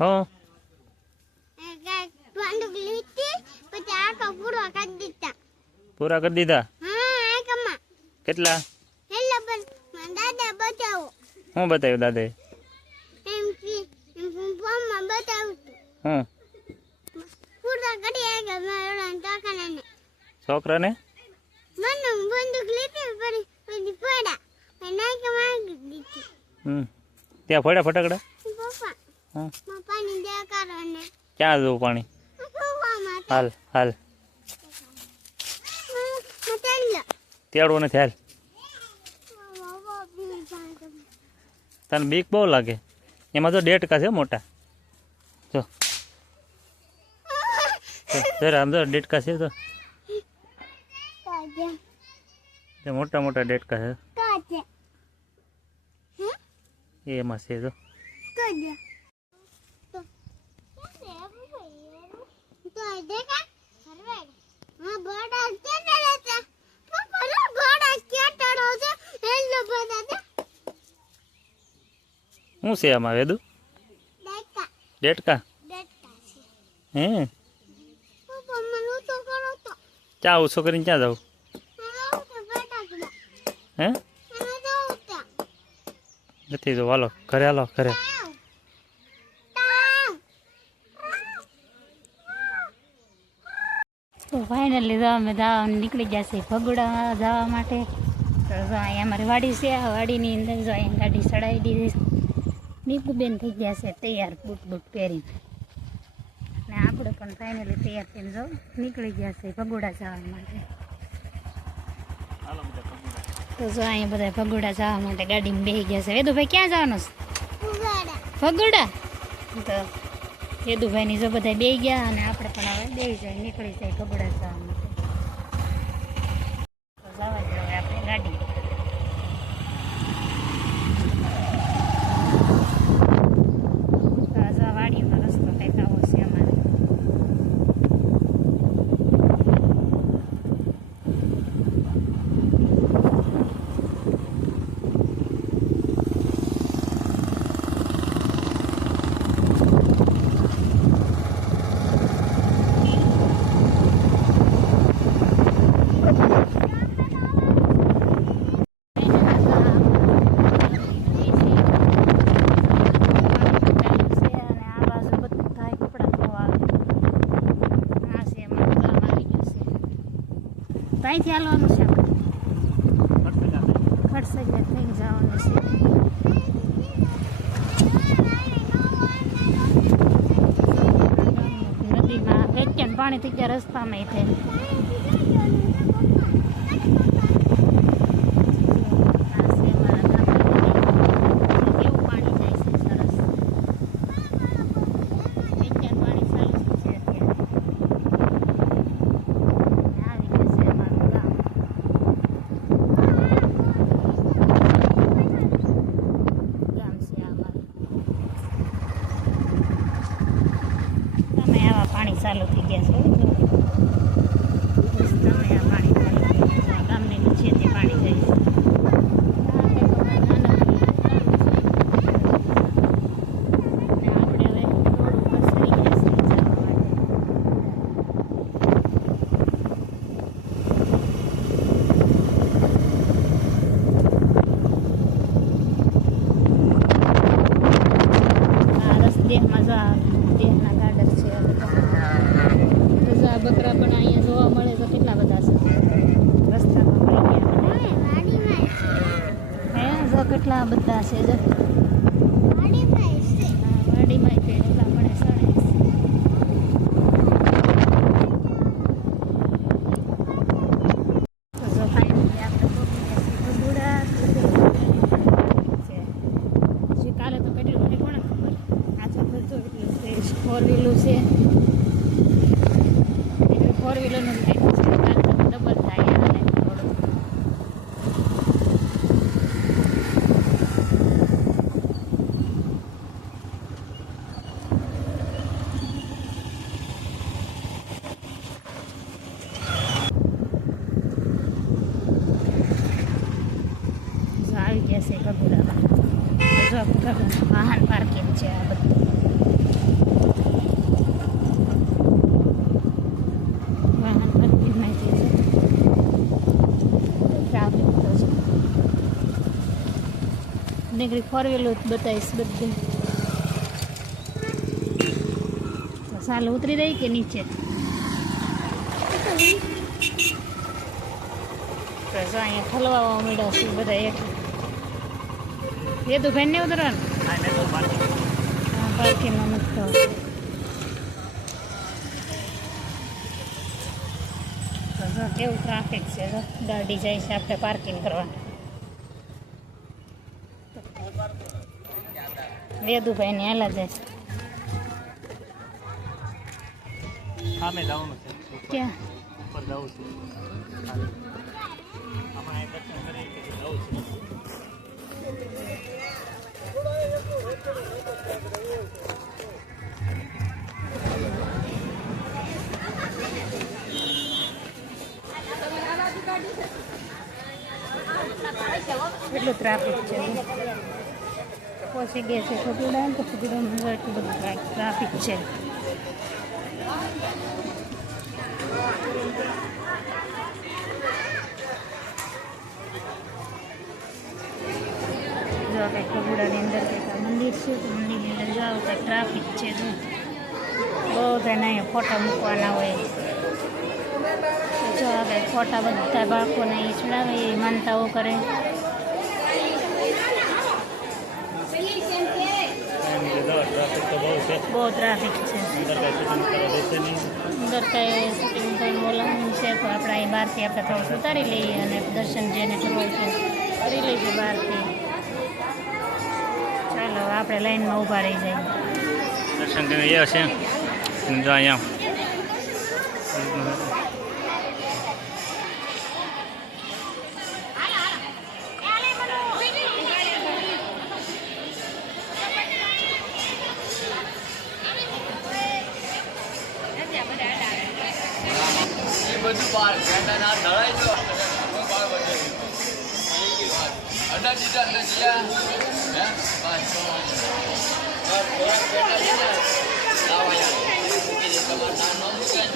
હો. બંદૂક લીધી પછી આખો પૂરો કરી દીધા. પૂરા કરી દીધા? હા આખમાં કેટલા? હું બતાવ્યું દાદા? હું છોકરાને? ત્યાં ફળ્યા ફટાકડા? પપ્પા હા પપ્પાની દે કરો ને ક્યાં જવું પાણી પપ્પામાં હાલ હાલ મતલ્લો તેડવું નથી હાલ તને બીક બહુ લાગે એમાં તો ડેટકા છે મોટા જો જો, જરા આમ જો ડેટકા છે તો કાજે તે મોટા મોટા ડેટકા છે કાજે એ એમાં છે જો કાજે તો શું છે આમાં, વેદુ? ડેટકા તો ચા ઓછો કરીને ક્યાં બટા હે? નથી જો હાલો ઘરે હાલો, ઘરે. તો ફાઇનલી તો અમે જવા નીકળી ગયા છીએ ભગુડા જવા માટે. તો જો અહીંયા અમારી વાડી છે આ વાડીની અંદર જો અહીંયા ગાડી ચડાવી દીધી નીકુબેન થઈ ગયા છે તૈયાર બૂટ બૂટ પહેરીને. ને આપણે પણ ફાઇનલી તૈયાર થઈને જો નીકળી ગયા છે ભગુડા જવા માટે. તો જો અહીંયા બધા ભગુડા જવા માટે ગાડીમાં બેસી ગયા છે. વેદુભાઈ ક્યાં જવાનું છે? ભગુડા? તો યદુભાઈની જો બધા બે ગયા અને આપણે પણ હવે બે જાય નીકળી જાય ભગોડા જવા માટે તો જવા જ હવે આપણે ગાડી તો આ જો આ વાડીમાં રસ્તો કંઈક આવો છે અમારે ત્યાંથી હાલવાનું છે ખડસૈયા થઈને જવાનું છે. પાણી થઈ ગયા રસ્તામાં થાય આ છે અમારા ગામની નદી. કેવું પાણી જાય છે સરસ વેચ્યાન પાણી ચાલુ છે અત્યારે આવી ગયું છે અમારું ગામ ગામ છે આ અમારું તમે આવા પાણી ચાલુ થઈ ગયા છે હો જો. બસ તમે આ પાણી ચાલુ થઈ છે. ગામની નીચેથી પાણી જાય છે આ કંઈક અમારા નાના અને આપણે હવે રોડ ઉપર સરી ગયા છે જવા માટે આ રસ્તેમાં જો આ દેહના ગાર્ડન છે આ બધા. તો જો આ બકરા પણ અહીંયા જોવા મળે તો કેટલા બધા છે રસ્તામાં પડી ગયા વાડીમાં હે જો બધા છે જો. વાડીમાં છે વાડીમાં તે સણે કાલે તો કેટલું છે કોને ખબર? આ તો બધું એટલું વ્હીલું છે ફોર વ્હીલરનું જ લાઈન છે કાલે તો ડબલ થાય આ લાઈન થોડું જો આવી ગયા છે ભગોડામાં જો ભગોડામાં વાહન પાર્કિંગ છે આ બધું નીકળી ફોર વ્હીલર બતાવીશ બધું. સાલ ઉતરી રહી કે નીચે? જો અહીંયા ઠલવા મળ્યા બધા એક. એ તો ભાઈ ને ઉતરવાનું? પાર્કિંગમાં મૂકતો કેવું ટ્રાફિક છે ગાડી જાય છે આપણે પાર્કિંગ કરવાનું વેદુભાઈ ને હાલા જાય સામે જવાનું છે. ક્યાં? ઉપર જવું છે. આપણે દર્શન કરી કે જવું છે. એટલું ટ્રાફિક છે? પહોંચી ગયા છે. ખજુડા તો ખજુડામાં એટલું બધું ટ્રાફિક છે. જો કંઈક ખોટુડાની અંદર મંદિર છે, તો મંદિરની અંદર જાઓ, કંઈક ટ્રાફિક છે જો. બધાને અહીંયા ફોટા મૂકવાના હોય. જો આ કંઈક ફોટા બધા બાળકોને એ ચડાવે, એ માનતાઓ કરે એમ કે જો ટ્રાફિક તો બહુ ટ્રાફિક છે. અંદર છે, તો આપણે અહીં બહારથી આપણે થોડું ઉતારી લઈએ અને દર્શન જેને કરવું છે, કરી લઈશું બહારથી. ચાલો, આપણે લાઈનમાં ઊભા રહી જઈએ. દર્શન છે. અહીંયા. બાર ઘેટા ના ઢળાઈ જો બાર બધે અડા દીધા ને જીયા. હે? બસ બસ ઘેટા લીધા લાવા યાર. તમાર. નામ મૂકે.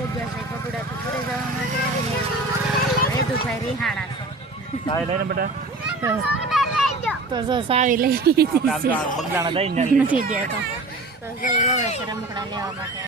આપણે ગયા છે કપડાથી ઘરે જવા માટે વેદુભાઈ રિહાણા છે. કાંઈ લઈને બેટા? તો તો જો સાવી લઈ છે. તો નથી દેતા. તો જો રોવે છે રમકડા લેવા માટે.